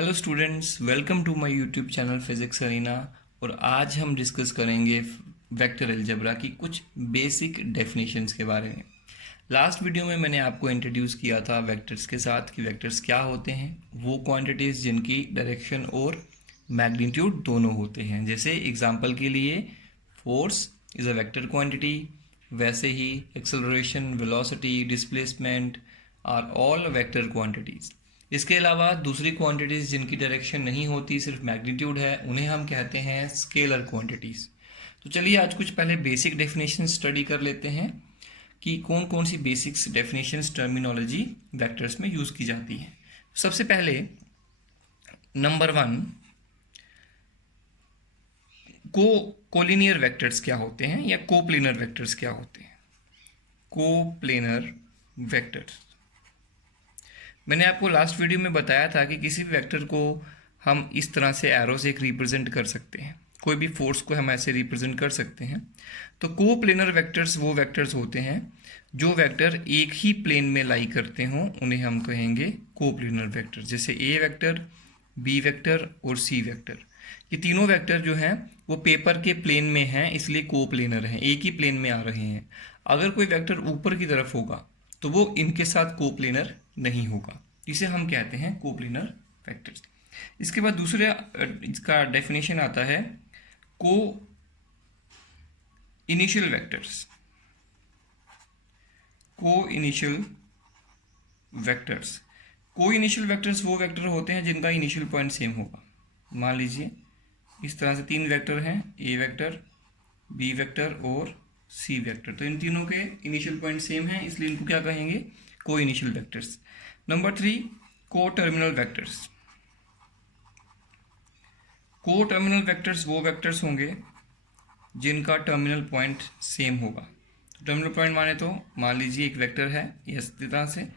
Hello students, welcome to my YouTube channel Physics Arena. और आज हम डिस्कस करेंगे वेक्टर अलजेब्रा की कुछ बेसिक डेफिनेशंस के बारे में। लास्ट वीडियो में मैंने आपको इंट्रोड्यूस किया था वेक्टर्स के साथ कि वेक्टर्स क्या होते हैं। वो क्वांटिटीज़ जिनकी डायरेक्शन और मैग्नीट्यूड दोनों होते हैं। जैसे एग्जांपल के लिए force is a vector quantity, वैसे ही acceleration, velocity, displacement are all vector quantities. इसके अलावा दूसरी क्वांटिटीज़ जिनकी डायरेक्शन नहीं होती, सिर्फ मैग्नीट्यूड है, उन्हें हम कहते हैं स्केलर क्वांटिटीज़। तो चलिए आज कुछ पहले बेसिक डेफिनेशन स्टडी कर लेते हैं कि कौन कौन सी बेसिक्स डेफिनेशंस टर्मिनोलॉजी वेक्टर्स में यूज़ की जाती हैं। सबसे पहले नंबर 1, कोलिनियर वेक्टर्स क्या होते हैं या कोप्लेनर वेक्टर्स क्या होते हैं। कोप्लेनर वेक्टर्स, मैंने आपको लास्ट वीडियो में बताया था कि किसी भी वेक्टर को हम इस तरह से एरो से एक रिप्रेजेंट कर सकते हैं। कोई भी फोर्स को हम ऐसे रिप्रेजेंट कर सकते हैं। तो कोप्लेनर वेक्टर्स वो वेक्टर्स होते हैं जो वेक्टर एक ही प्लेन में लाई करते हों, उन्हें हम कहेंगे कोप्लेनर वेक्टर। जैसे ए वेक्टर, बी वेक्टर और सी वेक्टर, ये तीनों वेक्टर जो हैं वो पेपर के प्लेन में हैं, इसलिए कोप्लेनर हैं, एक ही प्लेन में आ रहे हैं। अगर कोई वेक्टर ऊपर की तरफ होगा तो वो इनके साथ कोप्लेनर नहीं होगा, इसे हम कहते हैं कोप्लेनर वेक्टर्स। इसके बाद दूसरे इसका डेफिनेशन आता है को इनिशियल वेक्टर्स। को इनिशियल वेक्टर्स, को इनिशियल वेक्टर्स वो वेक्टर होते हैं जिनका इनिशियल पॉइंट सेम होगा। मान लीजिए इस तरह से तीन वेक्टर हैं, ए वेक्टर, बी वेक्टर और सी वेक्टर। तो इन तीनों के इनिशियल पॉइंट सेम हैं, इसलिए इनको क्या कहेंगे, को इनिशियल वेक्टर्स। नंबर 3, को टर्मिनल वेक्टर्स। को टर्मिनल वेक्टर्स वो वेक्टर्स होंगे जिनका टर्मिनल पॉइंट सेम होगा। तो टर्मिनल पॉइंट माने तो मान लीजिए एक वेक्टर है इस तरह से,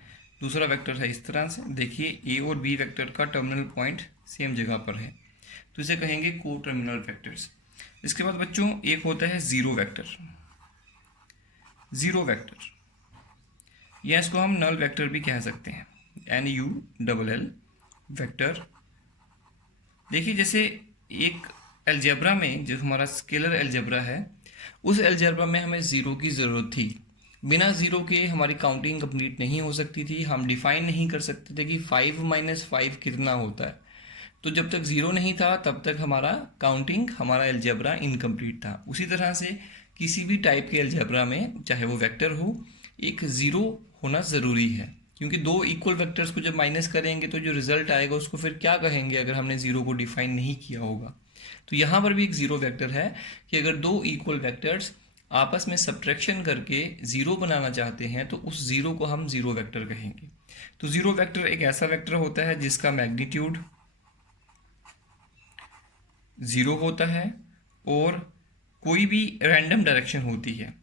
दूसरा वेक्टर है इस तरह से। देखिए ए और बी वेक्टर का टर्मिनल पॉइंट सेम जगह पर है, तो इसे कहेंगे को टर्मिनल वेक्टर्स। इसके बाद बच्चों एक होता है जीरो वेक्टर। जीरो वेक्टर या इसको हम नल वेक्टर भी कह सकते हैं, NULL वेक्टर। देखिए जैसे एक अलजेब्रा में, जो हमारा स्केलर अलजेब्रा है, उस अलजेब्रा में हमें ज़ीरो की ज़रूरत थी। बिना ज़ीरो के हमारी काउंटिंग कंप्लीट नहीं हो सकती थी। हम डिफाइन नहीं कर सकते थे कि 5 - 5 कितना होता है। तो जब तक ज़ीरो नहीं था तब तक हमारा काउंटिंग, हमारा अलजेब्रा इनकम्प्लीट था। उसी तरह से किसी भी टाइप के अलजेब्रा में, चाहे वो वेक्टर हो, एक ज़ीरो होना ज़रूरी है, क्योंकि दो इक्वल वेक्टर्स को जब माइनस करेंगे तो जो रिजल्ट आएगा उसको फिर क्या कहेंगे अगर हमने ज़ीरो को डिफाइन नहीं किया होगा। तो यहाँ पर भी एक ज़ीरो वेक्टर है कि अगर दो इक्वल वेक्टर्स आपस में सब्ट्रैक्शन करके ज़ीरो बनाना चाहते हैं तो उस ज़ीरो को हम ज़ीरो वेक्टर कहेंगे। तो ज़ीरो वेक्टर एक ऐसा वेक्टर होता है जिसका मैग्नीट्यूड ज़ीरो होता है और कोई भी रैंडम डायरेक्शन होती है।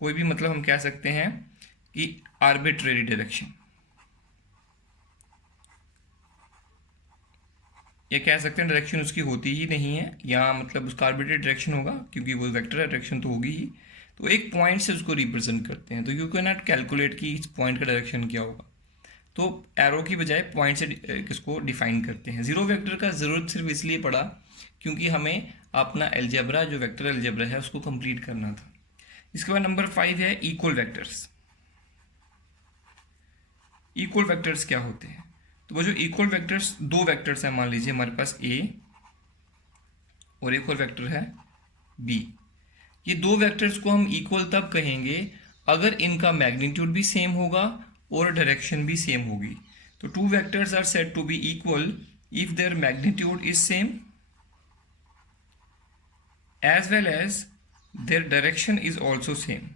कोई भी मतलब हम कह सकते हैं कि आर्बिट्रेरी डायरेक्शन, या कह सकते हैं डायरेक्शन उसकी होती ही नहीं है, या मतलब उसका आर्बिट्रेरी डायरेक्शन होगा क्योंकि वो वेक्टर है, डायरेक्शन तो होगी ही। तो एक पॉइंट से उसको रिप्रेजेंट करते हैं, तो यू कैन नॉट कैलकुलेट कि इस पॉइंट का डायरेक्शन क्या होगा, तो एरो की बजाय पॉइंट से किसको डिफाइन करते हैं। जीरो वेक्टर का ज़रूरत सिर्फ इसलिए पड़ा क्योंकि हमें अपना अलजेब्रा, जो वेक्टर अलजेब्रा है, उसको कंप्लीट करना था। इसके बाद नंबर 5 है इक्वल वेक्टर्स। इक्वल वेक्टर्स क्या होते हैं, तो वो जो इक्वल वेक्टर्स, दो वेक्टर्स हैं, मान लीजिए हमारे पास ए और एक और वेक्टर है बी। ये दो वेक्टर्स को हम इक्वल तब कहेंगे अगर इनका मैग्नीट्यूड भी सेम होगा और डायरेक्शन भी सेम होगी। तो two vectors are said to be equal if their magnitude is same as well as their direction is also same.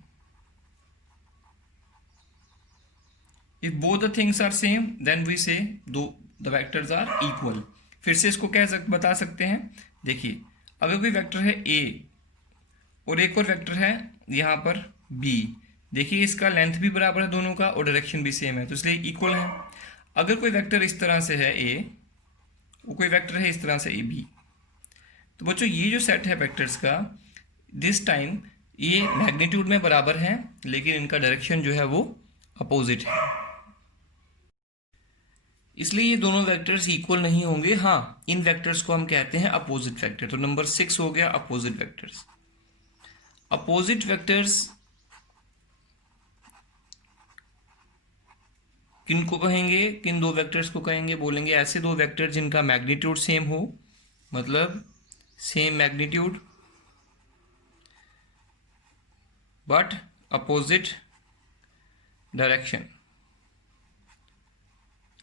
If both the things are same, then we say the vectors are equal. फिर से इसको बता सकते हैं। देखिए अगर कोई vector है a और एक और वेक्टर है यहाँ पर b, देखिए इसका लेंथ भी बराबर है दोनों का और डायरेक्शन भी सेम है, तो इसलिए इक्वल है। अगर कोई वेक्टर इस तरह से है a और कोई वेक्टर है इस तरह से a b, तो बच्चों ये जो सेट है वेक्टर्स का, दिस टाइम ये मैग्नीट्यूड में बराबर हैं लेकिन इनका डायरेक्शन जो है वो अपोजिट है। इसलिए ये दोनों वेक्टर्स इक्वल नहीं होंगे। हाँ, इन वेक्टर्स को हम कहते हैं अपोजिट वेक्टर। तो नंबर 6 हो गया अपोजिट वेक्टर्स। अपोजिट वेक्टर्स किन को कहेंगे, किन दो वेक्टर्स को कहेंगे? बोलेंगे ऐसे दो वेक्टर जिनका मैग्नीट्यूड सेम हो, मतलब same magnitude but opposite direction.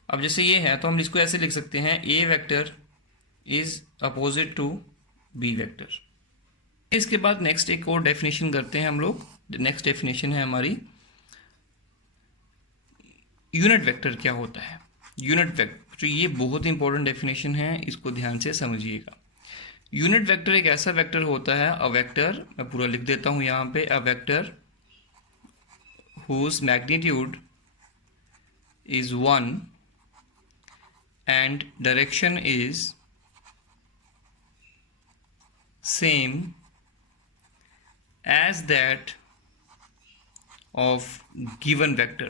अब जैसे ये है तो हम इसको ऐसे लिख सकते हैं, A vector is opposite to B vector. इसके बाद नेक्स्ट एक और डेफिनेशन करते हैं हम लोग। नेक्स्ट डेफिनेशन है हमारी यूनिट वेक्टर क्या होता है। यूनिट वेक्टर, तो ये बहुत इंपॉर्टेंट डेफिनेशन है, इसको ध्यान से समझिएगा। यूनिट वेक्टर एक ऐसा वेक्टर होता है, अ वेक्टर, मैं पूरा लिख देता हूं यहां पे, a vector whose magnitude is 1 and direction is same as that of given vector।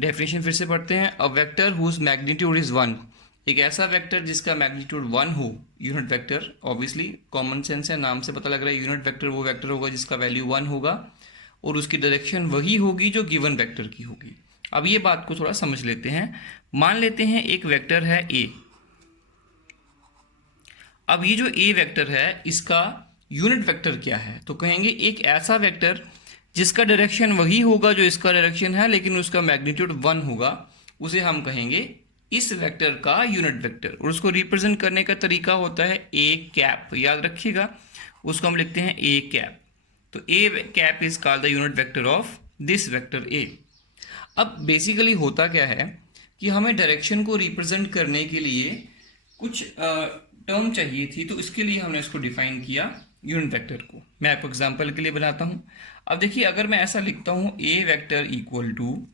Definition फिर से पढ़ते हैं। A vector whose magnitude is 1, एक ऐसा वेक्टर जिसका मैग्नीट्यूड 1 हो। Unit vector obviously common sense है, नाम से पता लग रहा है यूनिट वेक्टर वो वेक्टर होगा जिसका वैल्यू 1 होगा और उसकी डायरेक्शन वही होगी जो गिवन वेक्टर की होगी। अब ये बात को थोड़ा समझ लेते हैं। मान लेते हैं एक वेक्टर है ए। अब ये जो ए वेक्टर है इसका यूनिट वेक्टर क्या है? तो कहेंगे एक ऐसा वेक्टर जिसका डायरेक्शन वही होगा जो इसका डायरेक्शन है, लेकिन उसका मैग्नीट्यूड 1 होगा, उसे हम कहेंगे इस वेक्टर का यूनिट वेक्टर। और उसको रिप्रेजेंट करने का तरीका होता है ए कैप, याद रखिएगा, उसको हम लिखते हैं ए कैप। तो A cap is called the unit vector of this vector A. अब बेसिकली होता क्या है कि हमें डायरेक्शन को रिप्रेजेंट करने के लिए कुछ टर्म चाहिए थी, तो इसके लिए हमने इसको डिफाइन किया यूनिट वेक्टर को। मैं आपको एग्जांपल के लिए बनाता हूं। अब देखिए, अगर मैं ऐसा लिखता हूं ए वेक्टर इक्वल टू,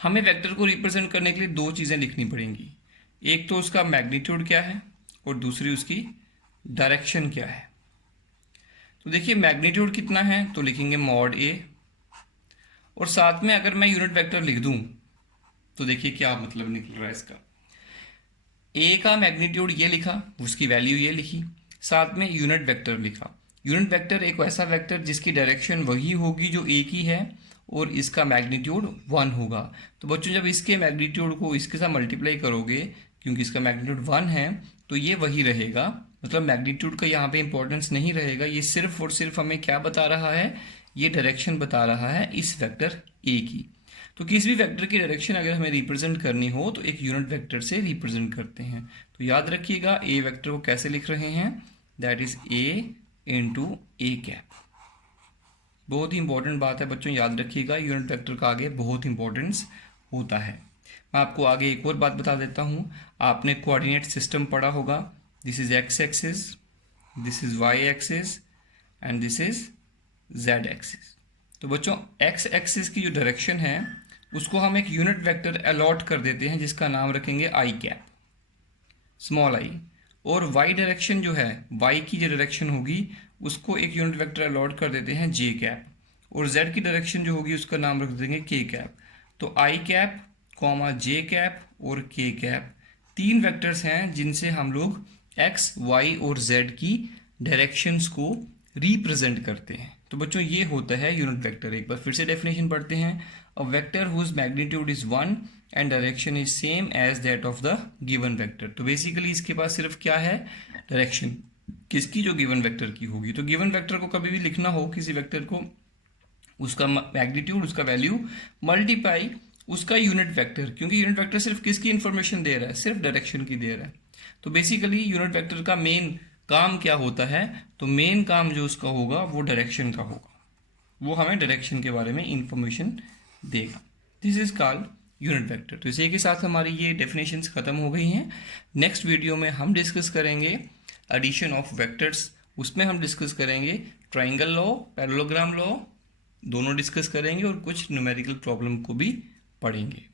हमें वेक्टर को रिप्रेजेंट करने के लिए दो चीजें लिखनी पड़ेंगी। एक तो उसका मैग्नीट्यूड क्या है और दूसरी उसकी डायरेक्शन क्या है। तो देखिए मैग्नीट्यूड कितना है तो लिखेंगे मॉड ए, और साथ में अगर मैं यूनिट वेक्टर लिख दूं तो देखिए क्या मतलब निकल रहा है इसका। ए का मैग्नीट्यूड ये लिखा, उसकी वैल्यू ये लिखी, साथ में यूनिट वेक्टर लिखा। यूनिट वेक्टर एक ऐसा वेक्टर जिसकी डायरेक्शन वही होगी जो ए की है और इसका मैग्नीट्यूड 1 होगा। तो बच्चों जब इसके मैग्नीट्यूड को इसके साथ मल्टीप्लाई करोगे, क्योंकि इसका मैग्नीट्यूड 1 है तो ये वही रहेगा, मतलब मैग्नीट्यूड का यहाँ पे इंपॉर्टेंस नहीं रहेगा। ये सिर्फ और सिर्फ हमें क्या बता रहा है, ये डायरेक्शन बता रहा है इस वेक्टर ए की। तो किसी भी वेक्टर की डायरेक्शन अगर हमें रिप्रेजेंट करनी हो तो एक यूनिट वेक्टर से रिप्रेजेंट करते हैं। तो याद रखिएगा ए वेक्टर को कैसे लिख रहे हैं, that is a into A cap. बहुत ही इंपॉर्टेंट बात है बच्चों, याद रखिएगा, यूनिट वेक्टर का आगे बहुत इंपॉर्टेंस होता है। मैं आपको आगे एक और बात बता देता हूँ। आपने कोऑर्डिनेट सिस्टम पढ़ा होगा, this is x axis, this is y axis and this is z axis. तो बच्चों एक्स एक्सिस की जो डायरेक्शन है उसको हम एक यूनिट वेक्टर अलॉट कर देते हैं जिसका नाम रखेंगे आई कैप, स्मॉल आई। और वाई डायरेक्शन जो है, वाई की जो डायरेक्शन होगी उसको एक यूनिट वेक्टर अलॉट कर देते हैं जे कैप, और जेड की डायरेक्शन जो होगी उसका नाम रख देंगे के कैप। तो आई कैप कॉमा जे कैप और के कैप तीन वेक्टर्स हैं जिनसे हम लोग एक्स वाई और जेड की डायरेक्शंस को रिप्रेजेंट करते हैं। तो बच्चों ये होता है यूनिट वेक्टर। एक बार फिर से डेफिनेशन पढ़ते हैं। A vector whose magnitude is 1 and direction is same as that of the given vector. तो बेसिकली इसके पास सिर्फ क्या है, डायरेक्शन किसकी, जो गिवन वेक्टर की होगी। तो गिवन वेक्टर को कभी भी लिखना हो किसी वेक्टर को, उसका मैग्नीट्यूड, उसका वैल्यू मल्टीप्लाई उसका यूनिट वेक्टर, क्योंकि यूनिट वेक्टर सिर्फ किसकी इंफॉर्मेशन दे रहा है, सिर्फ डायरेक्शन की दे रहा है। तो बेसिकली यूनिट वेक्टर का मेन काम क्या होता है, तो मेन काम जो उसका होगा वो डायरेक्शन का होगा, वो हमें डायरेक्शन के बारे में इंफॉर्मेशन देगा। This is called unit vector. तो इसी के साथ हमारी ये डेफिनेशंस खत्म हो गई हैं। नेक्स्ट वीडियो में हम डिस्कस करेंगे एडिशन ऑफ वेक्टर्स, उसमें हम डिस्कस करेंगे ट्राइंगल लॉ, पैरेललोग्राम लॉ, दोनों डिस्कस करेंगे और कुछ न्यूमेरिकल प्रॉब्लम को भी पढ़ेंगे।